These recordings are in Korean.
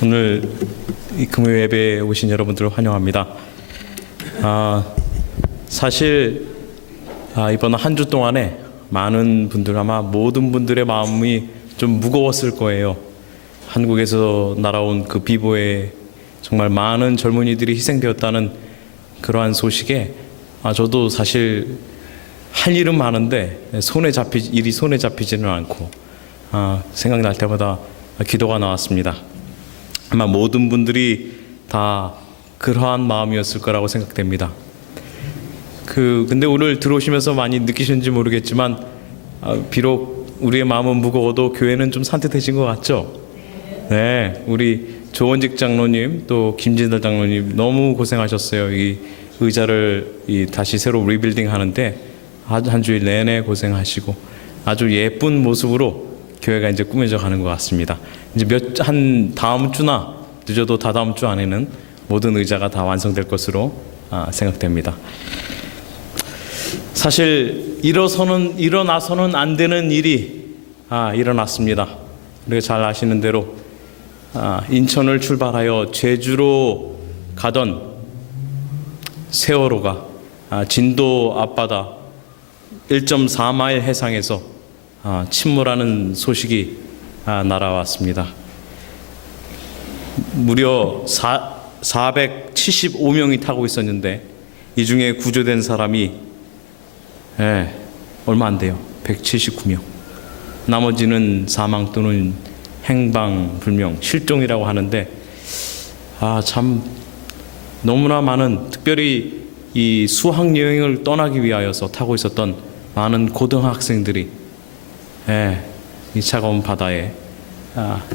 오늘 이 금요 예배에 오신 여러분들을 환영합니다. 사실 이번 한 주 동안에 많은 분들, 아마 모든 분들의 마음이 좀 무거웠을 거예요. 한국에서 날아온 그 비보에 정말 많은 젊은이들이 희생되었다는 그러한 소식에 저도 사실 할 일은 많은데 일이 손에 잡히지는 않고 생각날 때마다 기도가 나왔습니다. 아마 모든 분들이 다 그러한 마음이었을 거라고 생각됩니다. 근데 오늘 들어오시면서 많이 느끼셨는지 모르겠지만 비록 우리의 마음은 무거워도 교회는 좀 산뜻해진 것 같죠? 네, 우리 조원직 장로님 또 김진달 장로님 너무 고생하셨어요. 이 의자를 다시 새로 리빌딩 하는데 한 주일 내내 고생하시고 아주 예쁜 모습으로 교회가 이제 꾸며져 가는 것 같습니다. 이제 한 다음 주나 늦어도 다다음 주 안에는 모든 의자가 다 완성될 것으로 생각됩니다. 사실 일어나서는 안 되는 일이 일어났습니다. 우리가 잘 아시는 대로 인천을 출발하여 제주로 가던 세월호가 진도 앞바다 1.4마일 해상에서 침몰하는 소식이 날아왔습니다. 무려 475명이 타고 있었는데 이 중에 구조된 사람이 얼마 안 돼요. 179명. 나머지는 사망 또는 행방불명, 실종이라고 하는데 참 너무나 많은, 특별히 이 수학여행을 떠나기 위하여서 타고 있었던 많은 고등학생들이 이 차가운 바다에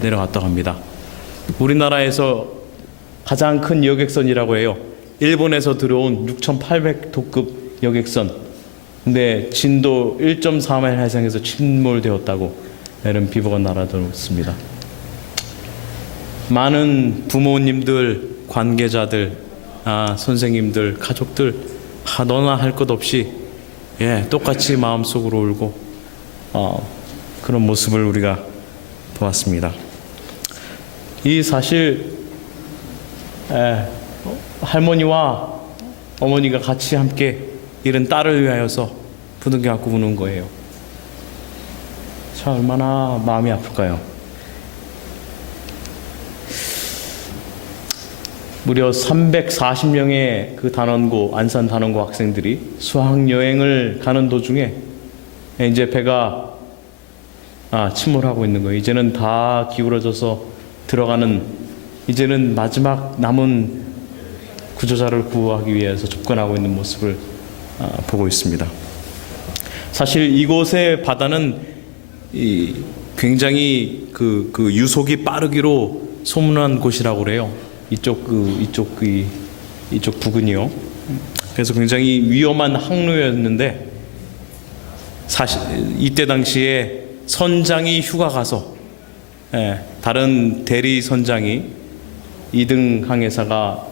내려갔다고 합니다. 우리나라에서 가장 큰 여객선이라고 해요. 일본에서 들어온 6,800톤급 여객선. 근데 진도 1.4마일 해상에서 침몰되었다고 이런 비보가 날아들었습니다. 많은 부모님들, 관계자들, 선생님들, 가족들 너나 할 것 없이 똑같이 마음속으로 울고 그런 모습을 우리가 보았습니다. 이 사실 할머니와 어머니가 같이 함께 잃은 딸을 위하여서 부둥켜 안고 우는 거예요. 참 얼마나 마음이 아플까요? 무려 340명의 그 안산 단원고 학생들이 수학여행을 가는 도중에 이제 배가 침몰하고 있는 거예요. 이제는 다 기울어져서 들어가는, 이제는 마지막 남은 구조자를 구하기 위해서 접근하고 있는 모습을 보고 있습니다. 사실 이곳의 바다는 굉장히 그 유속이 빠르기로 소문난 곳이라고 그래요. 이쪽 부근이요. 그래서 굉장히 위험한 항로였는데 사실 이때 당시에 선장이 휴가 가서 다른 대리 선장이 2등 항해사가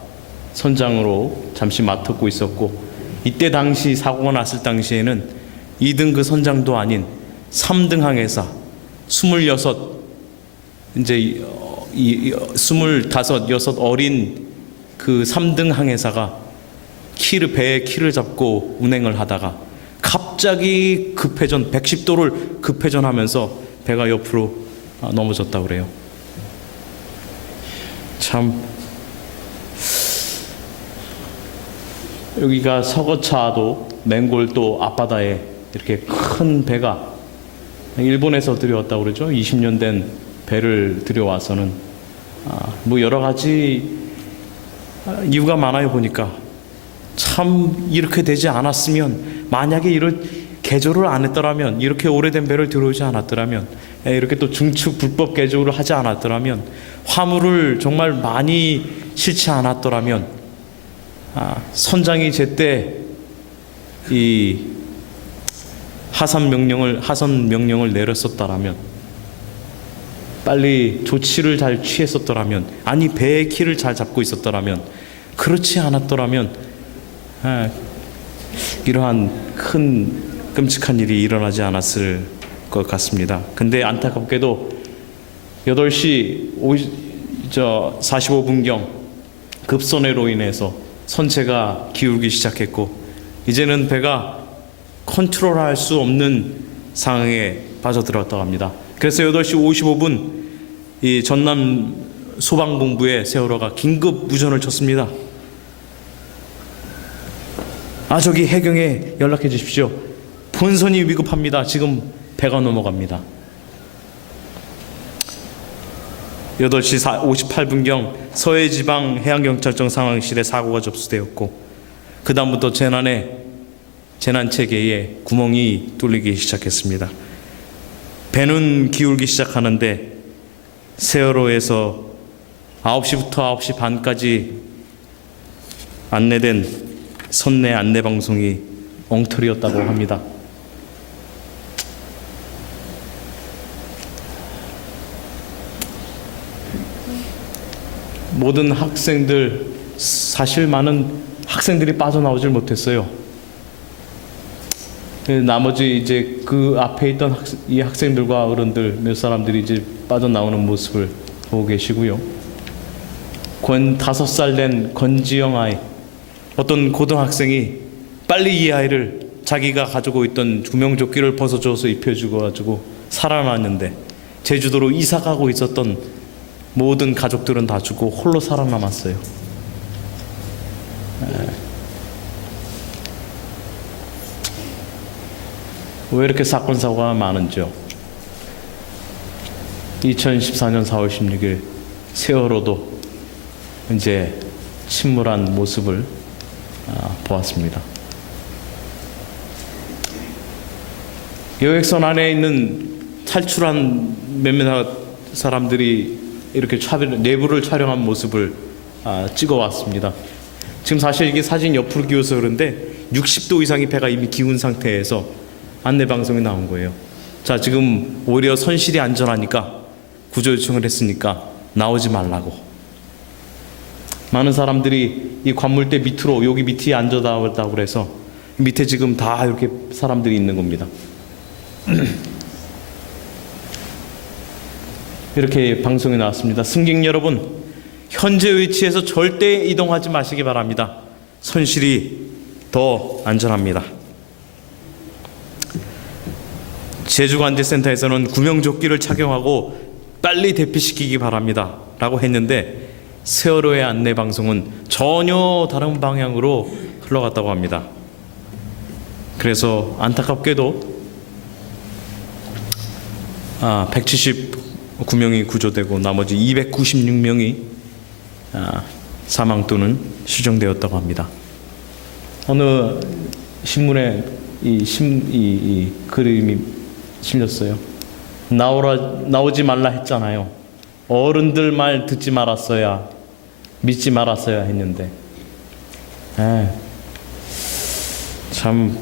선장으로 잠시 맡고 있었고, 이때 당시 사고가 났을 당시에는 2등 그 선장도 아닌 3등 항해사 26, 이제 25, 어린 그 3등 항해사가 배의 키를 잡고 운행을 하다가 갑자기 급회전, 110도를 급회전하면서 배가 옆으로 넘어졌다고 그래요. 참, 여기가 서거차도 맹골도 앞바다에 이렇게 큰 배가 일본에서 들여왔다고 그러죠. 20년 된 배를 들여와서는 여러 가지 이유가 많아요. 보니까 참 이렇게 되지 않았으면, 만약에 이런 개조를 안 했더라면, 이렇게 오래된 배를 들어오지 않았더라면, 이렇게 또 중축 불법 개조를 하지 않았더라면, 화물을 정말 많이 실지 않았더라면, 선장이 제때 이 하선 명령을 내렸었더라면, 빨리 조치를 잘 취했었더라면, 배의 키를 잘 잡고 있었더라면, 그렇지 않았더라면 이러한 큰 끔찍한 일이 일어나지 않았을 것 같습니다. 근데 안타깝게도 8시 45분경 급선회로 인해서 선체가 기울기 시작했고 이제는 배가 컨트롤할 수 없는 상황에 빠져들었다고 합니다. 그래서 8시 55분 이 전남 소방본부에 세월호가 긴급 무전을 쳤습니다. 저기 해경에 연락해 주십시오. 본선이 위급합니다. 지금 배가 넘어갑니다. 8시 58분경 서해지방해양경찰청 상황실에 사고가 접수되었고 그 다음부터 재난체계에 구멍이 뚫리기 시작했습니다. 배는 기울기 시작하는데 세월호에서 9시부터 9시 반까지 안내된 선내 안내방송이 엉터리였다고 합니다. 모든 학생들, 사실 많은 학생들이 빠져나오질 못했어요. 나머지 이제 그 앞에 있던 이 학생들과 어른들 몇 사람들이 이제 빠져나오는 모습을 보고 계시고요. 5살 된 권지영 아이, 어떤 고등학생이 빨리 이 아이를 자기가 가지고 있던 구명조끼를 벗어줘서 입혀주고 가지고 살아났는데 제주도로 이사 가고 있었던 모든 가족들은 다 죽고 홀로 살아남았어요. 왜 이렇게 사건 사고가 많은지요? 2014년 4월 16일 세월호도 이제 침몰한 모습을 보았습니다. 여객선 안에 있는 탈출한 몇몇 사람들이 이렇게 내부를 촬영한 모습을 찍어왔습니다. 지금 사실 이게 사진 옆으로 기울어서 그런데 60도 이상의 배가 이미 기운 상태에서 안내방송이 나온 거예요. 자, 지금 오히려 선실이 안전하니까 구조 요청을 했으니까 나오지 말라고. 많은 사람들이 이 관물대 밑으로 여기 밑에 앉아다고 그래서 밑에 지금 다 이렇게 사람들이 있는 겁니다. 이렇게 방송이 나왔습니다. 승객 여러분, 현재 위치에서 절대 이동하지 마시기 바랍니다. 선실이 더 안전합니다. 제주관제센터에서는 구명조끼를 착용하고 빨리 대피시키기 바랍니다 라고 했는데 세월호의 안내방송은 전혀 다른 방향으로 흘러갔다고 합니다. 그래서 안타깝게도 179명이 구조되고 나머지 296명이 사망 또는 수정되었다고 합니다. 어느 신문에 이 그림이 실렸어요. 나오지 말라 했잖아요. 어른들 말 듣지 말았어야, 믿지 말았어야 했는데 참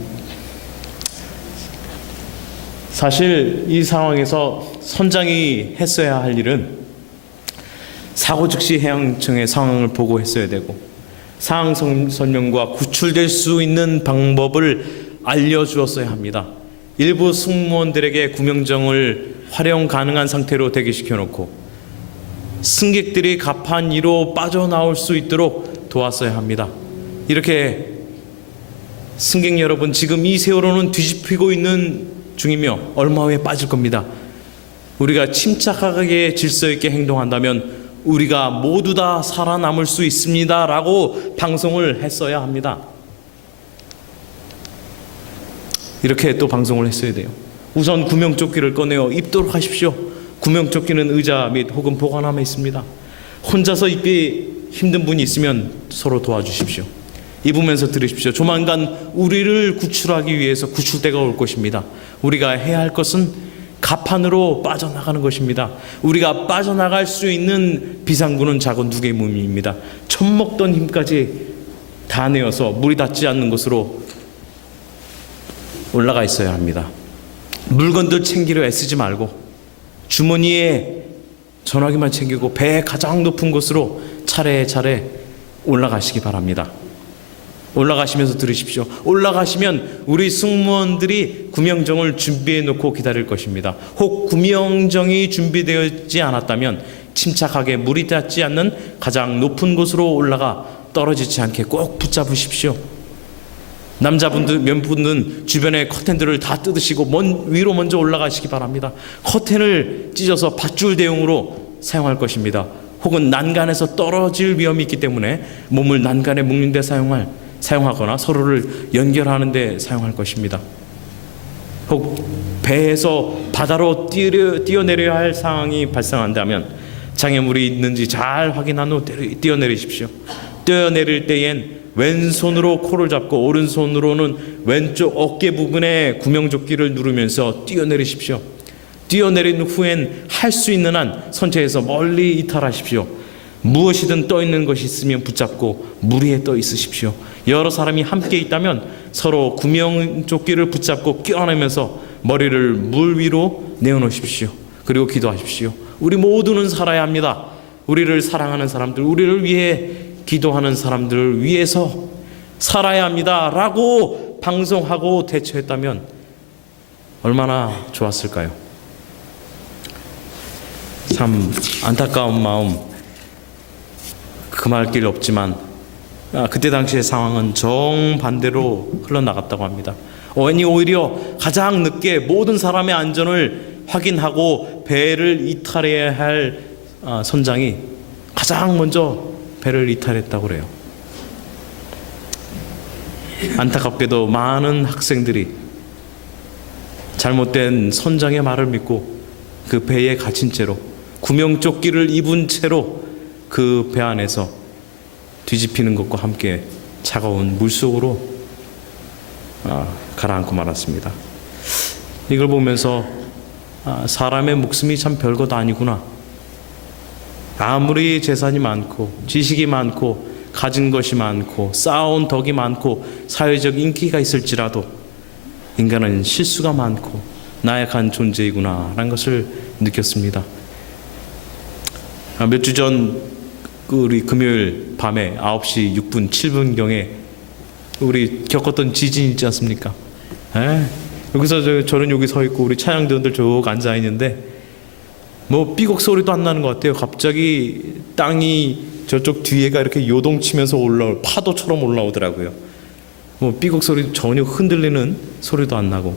사실 이 상황에서 선장이 했어야 할 일은 사고 즉시 해양청의 상황을 보고 했어야 되고 상황 설명과 구출될 수 있는 방법을 알려주었어야 합니다. 일부 승무원들에게 구명정을 활용 가능한 상태로 대기시켜 놓고 승객들이 갑판 위로 빠져나올 수 있도록 도왔어야 합니다. 이렇게 승객 여러분, 지금 이 세월호는 뒤집히고 있는 중이며 얼마 후에 빠질 겁니다. 우리가 침착하게 질서 있게 행동한다면 우리가 모두 다 살아남을 수 있습니다 라고 방송을 했어야 합니다. 이렇게 또 방송을 했어야 돼요. 우선 구명조끼를 꺼내어 입도록 하십시오. 구명조끼는 의자 및 혹은 보관함에 있습니다. 혼자서 입기 힘든 분이 있으면 서로 도와주십시오. 입으면서 들으십시오. 조만간 우리를 구출하기 위해서 구출대가 올 것입니다. 우리가 해야 할 것은 갑판으로 빠져나가는 것입니다. 우리가 빠져나갈 수 있는 비상구는 작은 두 개의 몸입니다. 젖먹던 힘까지 다 내어서 물이 닿지 않는 곳으로 올라가 있어야 합니다. 물건들 챙기려 애쓰지 말고 주머니에 전화기만 챙기고 배의 가장 높은 곳으로 차례차례 올라가시기 바랍니다. 올라가시면서 들으십시오. 올라가시면 우리 승무원들이 구명정을 준비해 놓고 기다릴 것입니다. 혹 구명정이 준비되지 않았다면 침착하게 물이 닿지 않는 가장 높은 곳으로 올라가 떨어지지 않게 꼭 붙잡으십시오. 남자분들 몇 분은 주변에 커튼들을 다 뜯으시고 위로 먼저 올라가시기 바랍니다. 커튼을 찢어서 밧줄 대용으로 사용할 것입니다. 혹은 난간에서 떨어질 위험이 있기 때문에 몸을 난간에 묶는 데 사용하거나 서로를 연결하는 데 사용할 것입니다. 혹 배에서 바다로 뛰어내려야 할 상황이 발생한다면 장애물이 있는지 잘 확인한 후 뛰어내리십시오. 뛰어내릴 때엔 왼손으로 코를 잡고 오른손으로는 왼쪽 어깨 부분에 구명조끼를 누르면서 뛰어내리십시오. 뛰어내린 후엔 할 수 있는 한 선체에서 멀리 이탈하십시오. 무엇이든 떠 있는 것이 있으면 붙잡고 물 위에 떠 있으십시오. 여러 사람이 함께 있다면 서로 구명조끼를 붙잡고 껴안으면서 머리를 물 위로 내어놓으십시오. 그리고 기도하십시오. 우리 모두는 살아야 합니다. 우리를 사랑하는 사람들, 우리를 위해 기도하는 사람들을 위해서 살아야 합니다 라고 방송하고 대처했다면 얼마나 좋았을까요? 참 안타까운 마음 금할 길 없지만 그때 당시의 상황은 정반대로 흘러나갔다고 합니다. 오히려 가장 늦게 모든 사람의 안전을 확인하고 배를 이탈해야 할 선장이 가장 먼저 배를 이탈했다고 그래요. 안타깝게도 많은 학생들이 잘못된 선장의 말을 믿고 그 배에 갇힌 채로 구명조끼를 입은 채로 그 배 안에서 뒤집히는 것과 함께 차가운 물속으로 가라앉고 말았습니다. 이걸 보면서 사람의 목숨이 참 별것 아니구나. 아무리 재산이 많고 지식이 많고 가진 것이 많고 쌓아온 덕이 많고 사회적 인기가 있을지라도 인간은 실수가 많고 나약한 존재이구나 라는 것을 느꼈습니다. 몇 주 전 우리 금요일 밤에 9시 6분 7분경에 우리 겪었던 지진 있지 않습니까? 여기서 저는 여기 서 있고 우리 찬양대원들 쭉 앉아 있는데 뭐 삐걱 소리도 안 나는 것 같아요. 갑자기 땅이 저쪽 뒤에가 이렇게 요동치면서 파도처럼 올라오더라고요. 뭐 삐걱 소리 전혀 흔들리는 소리도 안 나고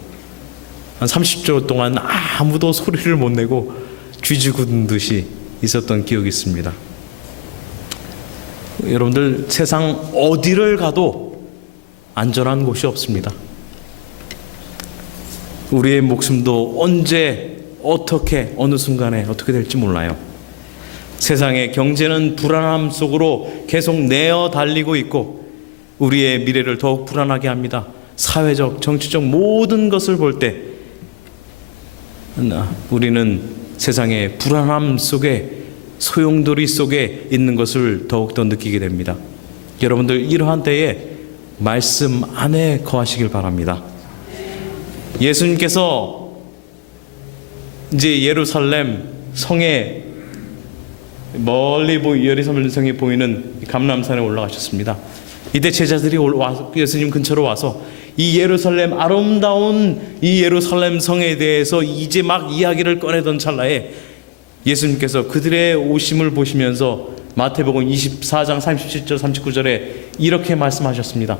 한 30초 동안 아무도 소리를 못 내고 쥐죽은 듯이 있었던 기억이 있습니다. 여러분들 세상 어디를 가도 안전한 곳이 없습니다. 우리의 목숨도 언제 어떻게 어느 순간에 어떻게 될지 몰라요. 세상의 경제는 불안함 속으로 계속 내어 달리고 있고 우리의 미래를 더욱 불안하게 합니다. 사회적, 정치적 모든 것을 볼 때 우리는 세상의 불안함 속에 소용돌이 속에 있는 것을 더욱더 느끼게 됩니다. 여러분들 이러한 때에 말씀 안에 거하시길 바랍니다. 예수님께서 이제 예루살렘 성에 멀리 예루살렘 성에 보이는 감람산에 올라가셨습니다. 이때 제자들이 예수님 근처로 와서 이 예루살렘 아름다운 이 예루살렘 성에 대해서 이제 막 이야기를 꺼내던 찰나에 예수님께서 그들의 오심을 보시면서 마태복음 24장 37절 39절에 이렇게 말씀하셨습니다.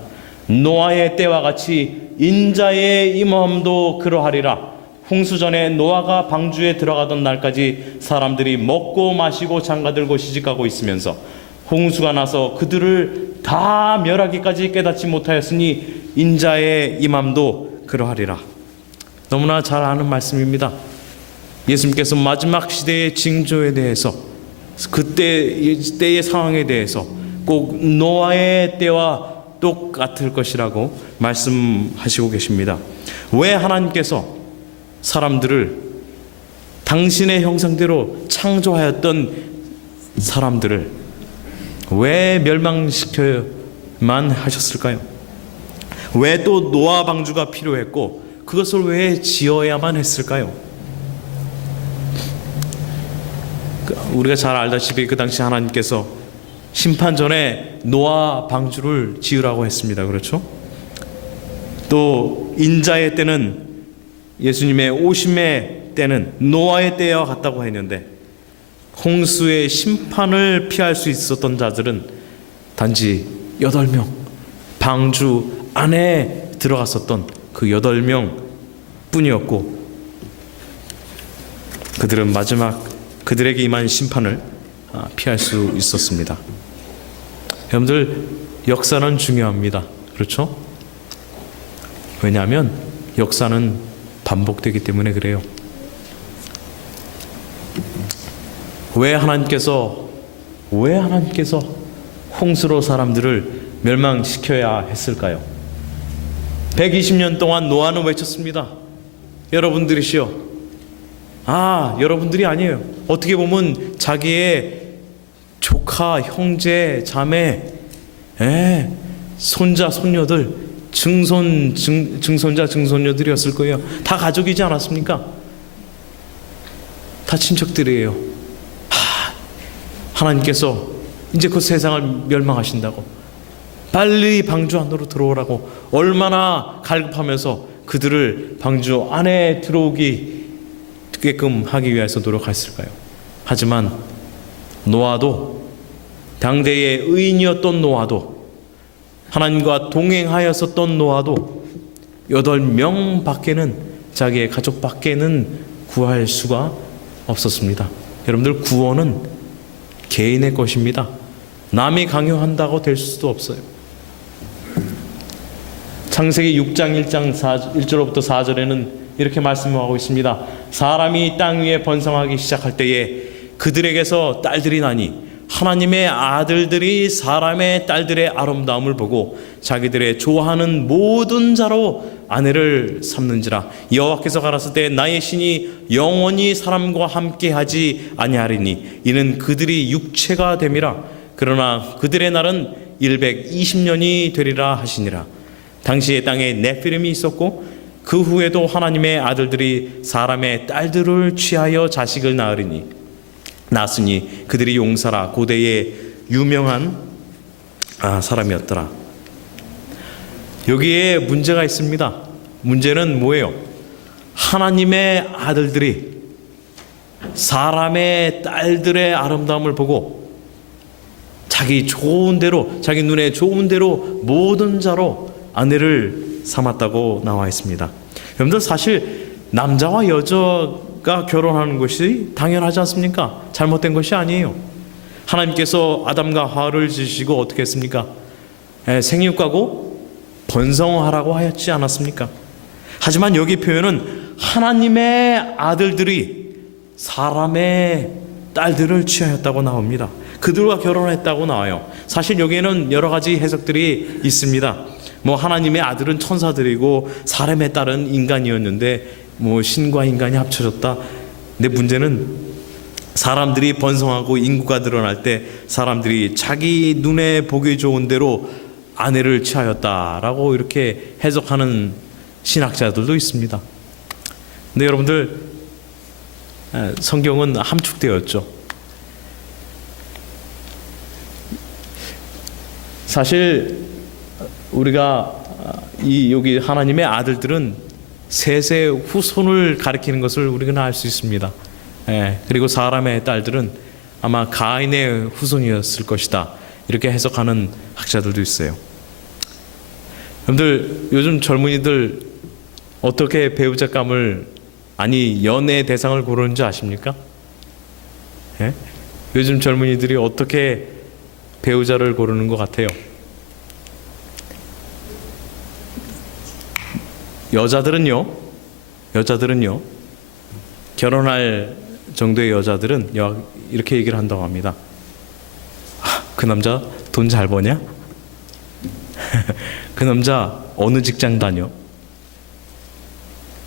노아의 때와 같이 인자의 임함도 그러하리라. 홍수 전에 노아가 방주에 들어가던 날까지 사람들이 먹고 마시고 장가들고 시집가고 있으면서 홍수가 나서 그들을 다 멸하기까지 깨닫지 못하였으니 인자의 임함도 그러하리라. 너무나 잘 아는 말씀입니다. 예수님께서 마지막 시대의 징조에 대해서 그때의 상황에 대해서 꼭 노아의 때와 똑같을 것이라고 말씀하시고 계십니다. 왜 하나님께서 사람들을 당신의 형상대로 창조하였던 사람들을 왜 멸망시켜만 하셨을까요? 왜 또 노아 방주가 필요했고 그것을 왜 지어야만 했을까요? 우리가 잘 알다시피 그 당시 하나님께서 심판 전에 노아 방주를 지으라고 했습니다. 그렇죠? 또 인자의 때는, 예수님의 오심의 때는 노아의 때와 같다고 했는데, 홍수의 심판을 피할 수 있었던 자들은 단지 8명, 방주 안에 들어갔었던 그 8명 뿐이었고, 그들은 마지막 그들에게 임한 심판을 피할 수 있었습니다. 여러분들, 역사는 중요합니다. 그렇죠? 왜냐하면 역사는 반복되기 때문에 그래요. 왜 하나님께서 홍수로 사람들을 멸망시켜야 했을까요? 120년 동안 노아는 외쳤습니다. 여러분들이시여. 여러분들이 아니에요. 어떻게 보면 자기의 조카, 형제, 자매, 손자, 손녀들, 증손자, 증손녀들이었을 거예요. 다 가족이지 않았습니까? 다 친척들이에요. 하나님께서 이제 그 세상을 멸망하신다고, 빨리 방주 안으로 들어오라고 얼마나 갈급하면서 그들을 방주 안에 들어오게끔 하기 위해서 노력했을까요? 하지만 노아도, 당대의 의인이었던 노아도, 하나님과 동행하였었던 노아도 8명 밖에는, 자기의 가족 밖에는 구할 수가 없었습니다. 여러분들, 구원은 개인의 것입니다. 남이 강요한다고 될 수도 없어요. 창세기 6장 1절로부터 4절에는 이렇게 말씀하고 있습니다. 사람이 땅 위에 번성하기 시작할 때에 그들에게서 딸들이 나니 하나님의 아들들이 사람의 딸들의 아름다움을 보고 자기들의 좋아하는 모든 자로 아내를 삼는지라. 여호와께서 가라사대 나의 신이 영원히 사람과 함께하지 아니하리니 이는 그들이 육체가 됨이라. 그러나 그들의 날은 120년이 되리라 하시니라. 당시에 땅에 네피림이 있었고 그 후에도 하나님의 아들들이 사람의 딸들을 취하여 자식을 낳았으니 그들이 용사라 고대의 유명한 사람이었더라. 여기에 문제가 있습니다. 문제는 뭐예요? 하나님의 아들들이 사람의 딸들의 아름다움을 보고 자기 좋은 대로, 자기 눈에 좋은 대로 모든 자로 아내를 삼았다고 나와 있습니다. 여러분들, 사실 남자와 여자가 결혼하는 것이 당연하지 않습니까? 잘못된 것이 아니에요. 하나님께서 아담과 하와를 지으시고 어떻게 했습니까? 생육하고 번성하라고 하였지 않았습니까? 하지만 여기 표현은 하나님의 아들들이 사람의 딸들을 취하였다고 나옵니다. 그들과 결혼했다고 나와요. 사실 여기에는 여러 가지 해석들이 있습니다. 하나님의 아들은 천사들이고 사람의 딸은 인간이었는데 신과 인간이 합쳐졌다. 근데 문제는 사람들이 번성하고 인구가 늘어날 때 사람들이 자기 눈에 보기 좋은 대로 아내를 취하였다라고 이렇게 해석하는 신학자들도 있습니다. 근데 여러분들, 성경은 함축되었죠. 사실 우리가 여기 하나님의 아들들은 셋의 후손을 가리키는 것을 우리가 알 수 있습니다. 그리고 사람의 딸들은 아마 가인의 후손이었을 것이다, 이렇게 해석하는 학자들도 있어요. 여러분들, 요즘 젊은이들 어떻게 배우자감을, 연애 대상을 고르는지 아십니까? 요즘 젊은이들이 어떻게 배우자를 고르는 것 같아요? 여자들은요, 결혼할 정도의 여자들은 이렇게 얘기를 한다고 합니다. 그 남자 돈 잘 버냐? 그 남자 어느 직장 다녀?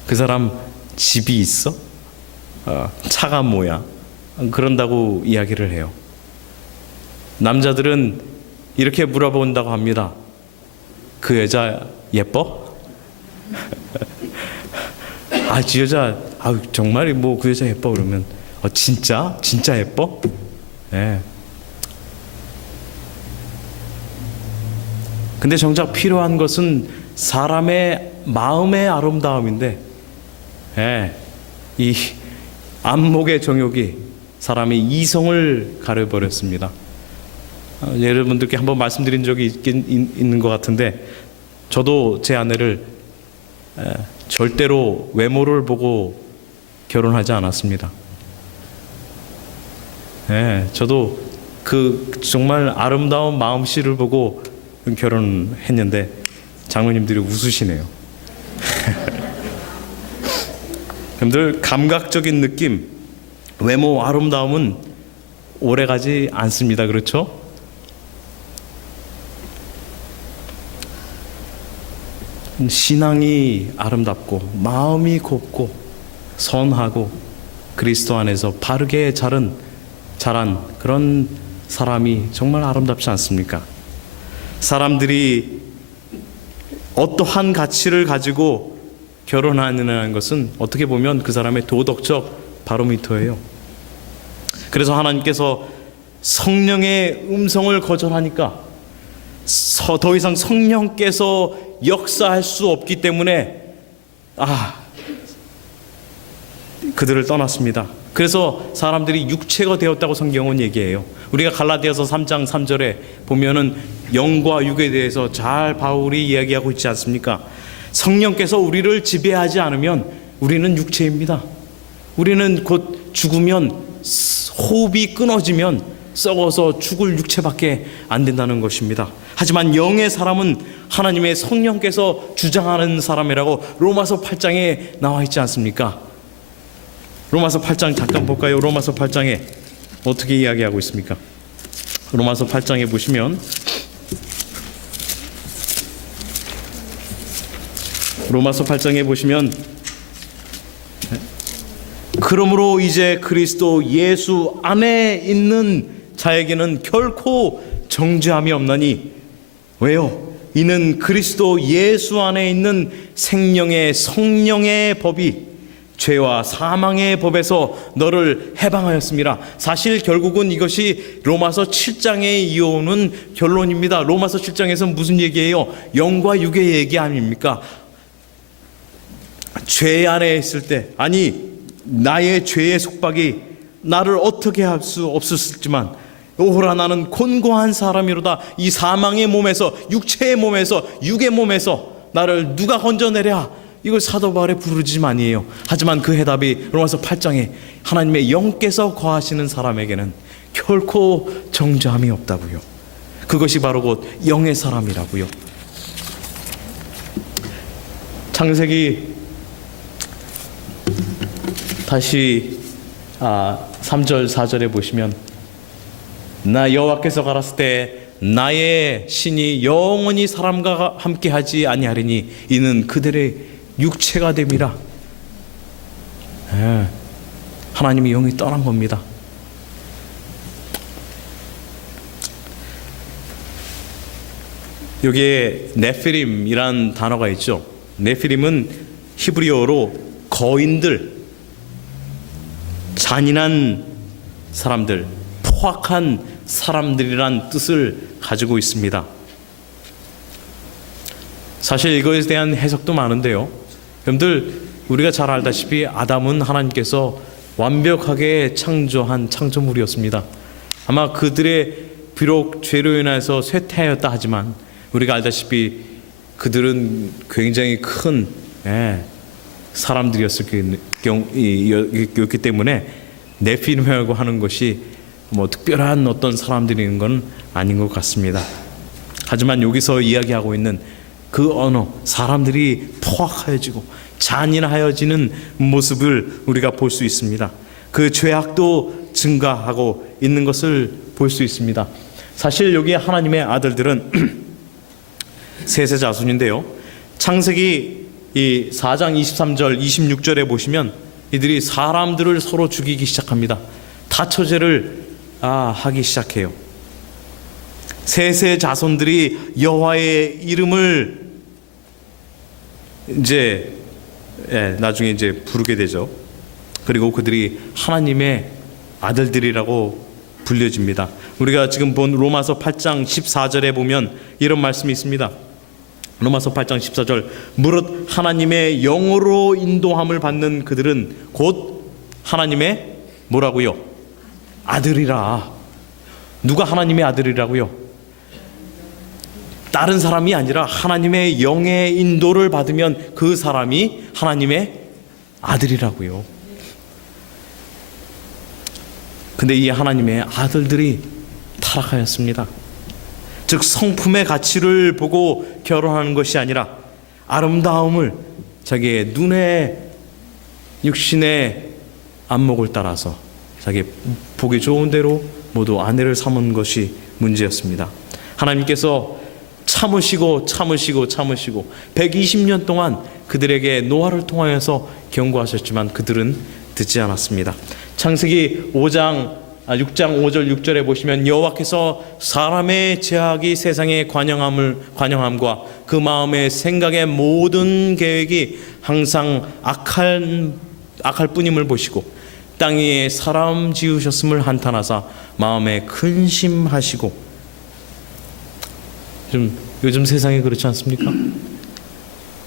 그 사람 집이 있어? 차가 뭐야? 그런다고 이야기를 해요. 남자들은 이렇게 물어본다고 합니다. 그 여자 예뻐? 이 여자 정말 그 여자 예뻐 그러면 진짜 예뻐? 근데 정작 필요한 것은 사람의 마음의 아름다움인데, 이 안목의 정욕이 사람의 이성을 가려버렸습니다. 여러분들께 한번 말씀드린 적이 있는 것 같은데, 저도 제 아내를 절대로 외모를 보고 결혼하지 않았습니다. 저도 그 정말 아름다운 마음씨를 보고 결혼했는데 장로님들이 웃으시네요. 여러분들, 감각적인 느낌, 외모 아름다움은 오래가지 않습니다. 그렇죠? 신앙이 아름답고 마음이 곱고 선하고 그리스도 안에서 바르게 자란 그런 사람이 정말 아름답지 않습니까? 사람들이 어떠한 가치를 가지고 결혼하는 것은 어떻게 보면 그 사람의 도덕적 바로미터예요. 그래서 하나님께서 성령의 음성을 거절하니까 더 이상 성령께서 역사할 수 없기 때문에 그들을 떠났습니다. 그래서 사람들이 육체가 되었다고 성경은 얘기해요. 우리가 갈라디아서 3장 3절에 보면은 영과 육에 대해서 잘 바울이 이야기하고 있지 않습니까? 성령께서 우리를 지배하지 않으면 우리는 육체입니다. 우리는 곧 죽으면, 호흡이 끊어지면 썩어서 죽을 육체밖에 안 된다는 것입니다. 하지만 영의 사람은 하나님의 성령께서 주장하는 사람이라고 로마서 8장에 나와 있지 않습니까? 로마서 8장 잠깐 볼까요? 로마서 8장에 어떻게 이야기하고 있습니까? 로마서 8장에 보시면 그러므로 이제 그리스도 예수 안에 있는 자에게는 결코 정죄함이 없나니, 왜요? 이는 그리스도 예수 안에 있는 생명의 성령의 법이 죄와 사망의 법에서 너를 해방하였습니다. 사실 결국은 이것이 로마서 7장에 이어오는 결론입니다. 로마서 7장에서 무슨 얘기예요? 영과 육의 얘기 아닙니까? 죄 안에 있을 때, 나의 죄의 속박이 나를 어떻게 할 수 없었지만, 오호라 나는 곤고한 사람이로다. 이 사망의 몸에서, 육체의 몸에서, 육의 몸에서 나를 누가 건져내랴? 이걸 사도 바울의 부르짖음이에요. 하지만 그 해답이 로마서 8장에 하나님의 영께서 거하시는 사람에게는 결코 정죄함이 없다고요. 그것이 바로 곧 영의 사람이라고요. 창세기 다시 3절 4절에 보시면, 나 여호와께서 가라사대 때 나의 신이 영원히 사람과 함께하지 아니하리니 이는 그들의 육체가 됨이라. 하나님의 영이 떠난 겁니다. 여기에 네피림이란 단어가 있죠. 네피림은 히브리어로 거인들, 잔인한 사람들, 포악한 사람들이란 뜻을 가지고 있습니다. 사실 이거에 대한 해석도 많은데요. 여러분들, 우리가 잘 알다시피 아담은 하나님께서 완벽하게 창조한 창조물이었습니다. 아마 그들의 비록 죄로 인해서 쇠퇴하였다 하지만 우리가 알다시피 그들은 굉장히 큰 사람들이었기 때문에 네피림이라고 하는 것이 뭐 특별한 어떤 사람들인 건 아닌 것 같습니다. 하지만 여기서 이야기하고 있는 그 언어, 사람들이 포악하여지고 잔인하여지는 모습을 우리가 볼 수 있습니다. 그 죄악도 증가하고 있는 것을 볼 수 있습니다. 사실 여기 하나님의 아들들은 셋의 자손인데요. 창세기 이 4장 23절 26절에 보시면 이들이 사람들을 서로 죽이기 시작합니다. 다처제를 하기 시작해요. 셋의 자손들이 여호와의 이름을 나중에 부르게 되죠. 그리고 그들이 하나님의 아들들이라고 불려집니다. 우리가 지금 본 로마서 8장 14절에 보면 이런 말씀이 있습니다. 로마서 8장 14절, 무릇 하나님의 영으로 인도함을 받는 그들은 곧 하나님의 뭐라고요? 아들이라. 누가 하나님의 아들이라고요? 다른 사람이 아니라 하나님의 영의 인도를 받으면 그 사람이 하나님의 아들이라고요. 근데 이 하나님의 아들들이 타락하였습니다. 즉 성품의 가치를 보고 결혼하는 것이 아니라 아름다움을 자기의 눈의 육신의 안목을 따라서 자기 보기 좋은 대로 모두 아내를 삼은 것이 문제였습니다. 하나님께서 참으시고 120년 동안 그들에게 노아를 통하여서 경고하셨지만 그들은 듣지 않았습니다. 창세기 6장 5절 6절에 보시면 여호와께서 사람의 죄악이 세상에 관영함과 그 마음의 생각의 모든 계획이 항상 악할 뿐임을 보시고 땅 위에 사람 지으셨음을 한탄하사 마음에 근심하시고. 요즘 세상이 그렇지 않습니까?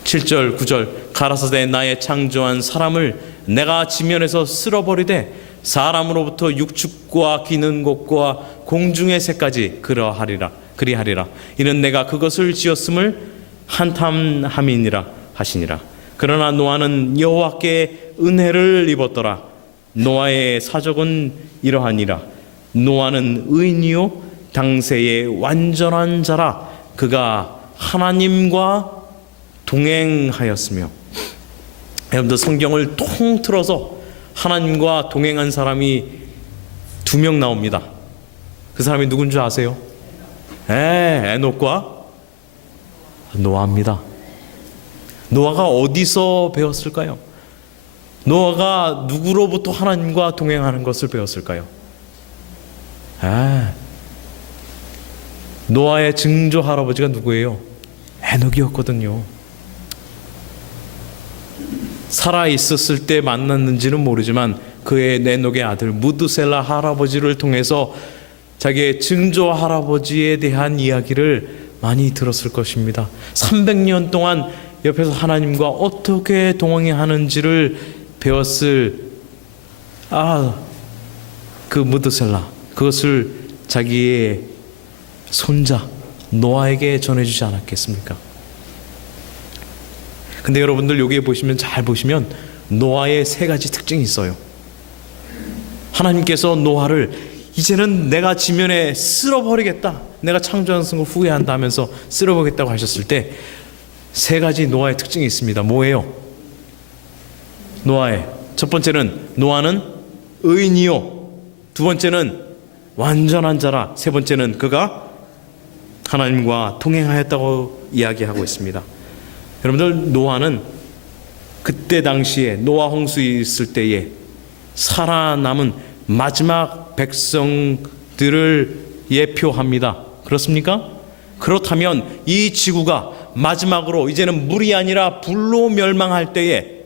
7절 9절 가라사대 나의 창조한 사람을 내가 지면에서 쓸어버리되 사람으로부터 육축과 기는 곳과 공중의 새까지 그리하리라. 이는 내가 그것을 지었음을 한탄함이니라 하시니라. 그러나 노아는 여호와께 은혜를 입었더라. 노아의 사적은 이러하니라. 노아는 의인이요 당세의 완전한 자라. 그가 하나님과 동행하였으며. 여러분들 성경을 통틀어서 하나님과 동행한 사람이 2명 나옵니다. 그 사람이 누군 줄 아세요? 에녹과 노아입니다. 노아가 어디서 배웠을까요? 노아가 누구로부터 하나님과 동행하는 것을 배웠을까요? 노아의 증조 할아버지가 누구예요? 에녹이었거든요. 살아 있었을 때 만났는지는 모르지만 그의 에녹의 아들 무드셀라 할아버지를 통해서 자기의 증조 할아버지에 대한 이야기를 많이 들었을 것입니다. 300년 동안 옆에서 하나님과 어떻게 동행하는지를 배웠을 그 무드셀라, 그것을 자기의 손자 노아에게 전해주지 않았겠습니까? 근데 여러분들 여기에 보시면 잘 보시면 노아의 3가지 특징이 있어요. 하나님께서 노아를 이제는 내가 지면에 쓸어버리겠다, 내가 창조한 것을 후회한다 하면서 쓸어버리겠다고 하셨을 때 3가지 노아의 특징이 있습니다. 뭐예요? 노아의 첫 번째는 노아는 의인이요, 2번째는 완전한 자라, 3번째는 그가 하나님과 동행하였다고 이야기하고 있습니다. 여러분들 노아는 그때 당시에 노아 홍수 있을 때에 살아남은 마지막 백성들을 예표합니다. 그렇습니까? 그렇다면 이 지구가 마지막으로 이제는 물이 아니라 불로 멸망할 때에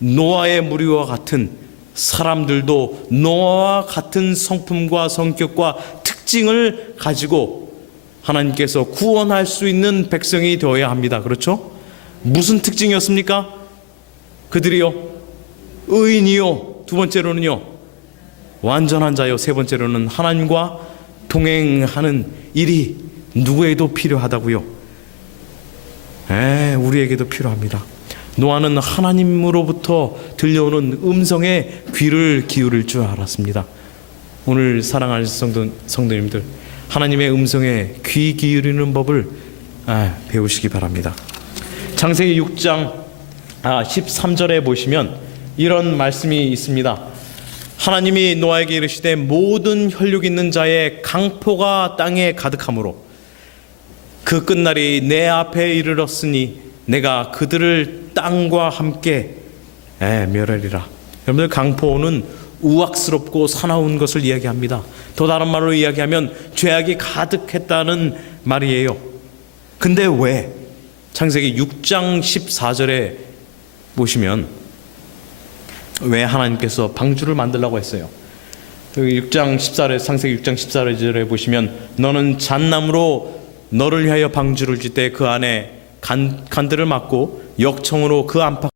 노아의 무리와 같은 사람들도 노아와 같은 성품과 성격과 특징을 가지고 하나님께서 구원할 수 있는 백성이 되어야 합니다. 그렇죠? 무슨 특징이었습니까? 그들이요, 의인이요, 2번째로는요 완전한 자요, 3번째로는 하나님과 동행하는 일이 누구에도 필요하다고요? 우리에게도 필요합니다. 노아는 하나님으로부터 들려오는 음성에 귀를 기울일 줄 알았습니다. 오늘 사랑하는 성도님들, 하나님의 음성에 귀 기울이는 법을 배우시기 바랍니다. 창세기 6장 13절에 보시면 이런 말씀이 있습니다. 하나님이 노아에게 이르시되 모든 혈육 있는 자의 강포가 땅에 가득하므로 그 끝날이 내 앞에 이르렀으니 내가 그들을 땅과 함께 멸하리라. 여러분들 강포는 우악스럽고 사나운 것을 이야기합니다. 더 다른 말로 이야기하면 죄악이 가득했다는 말이에요. 근데 왜 창세기 6장 14절에 보시면 왜 하나님께서 방주를 만들라고 했어요? 여기 6장 14절 창세기 6장 14절에 보시면 너는 잣나무로 너를 위하여 방주를 짓되 그 안에 간들을 막고 역청으로 그 안팎